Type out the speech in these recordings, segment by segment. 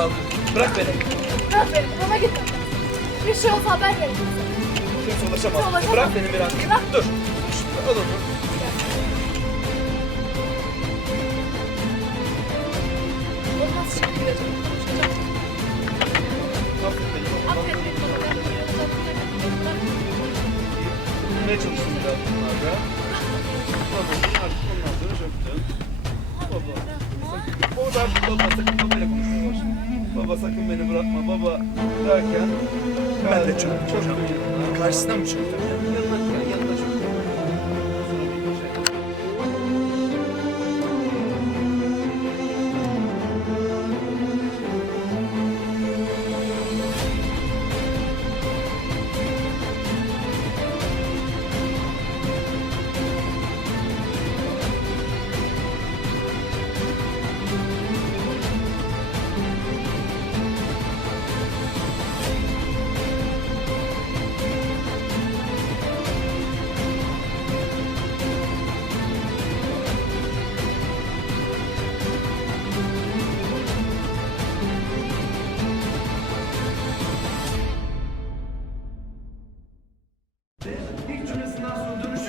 kaldır. Bırak beni. Bırak beni, bana git. Bir şey olsa haber verin. Kimse ulaşamaz. Ulaşamaz. Bırak beni Miran. Bırak. Dur. Şunu al onu. Olmaz şimdi gideceğim. Konuşacağım. Affet beni. Affet beni baba. Ben bu yolu zaten Bulmaya çalıştım biraz bunlarda. Babamın artık ondan sonra çöktüm. Baba. O da baba sakın babayla konuşmaya başladı. Baba sakın beni bırakma baba derken Ben de çöktüm çok hocam. yanına. Karşısına mı çöktüm? Yanına çöktüm. Sonra bir şey. İlk cümlesinden sonra dönüş.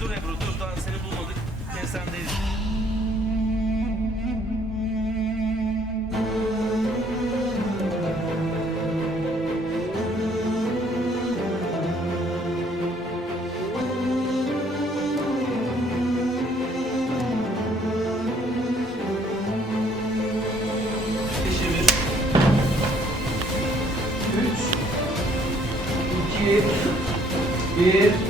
Dur Ebru dur daha seni bulmadık. Ensemdeyiz. Çevir. 3 2 1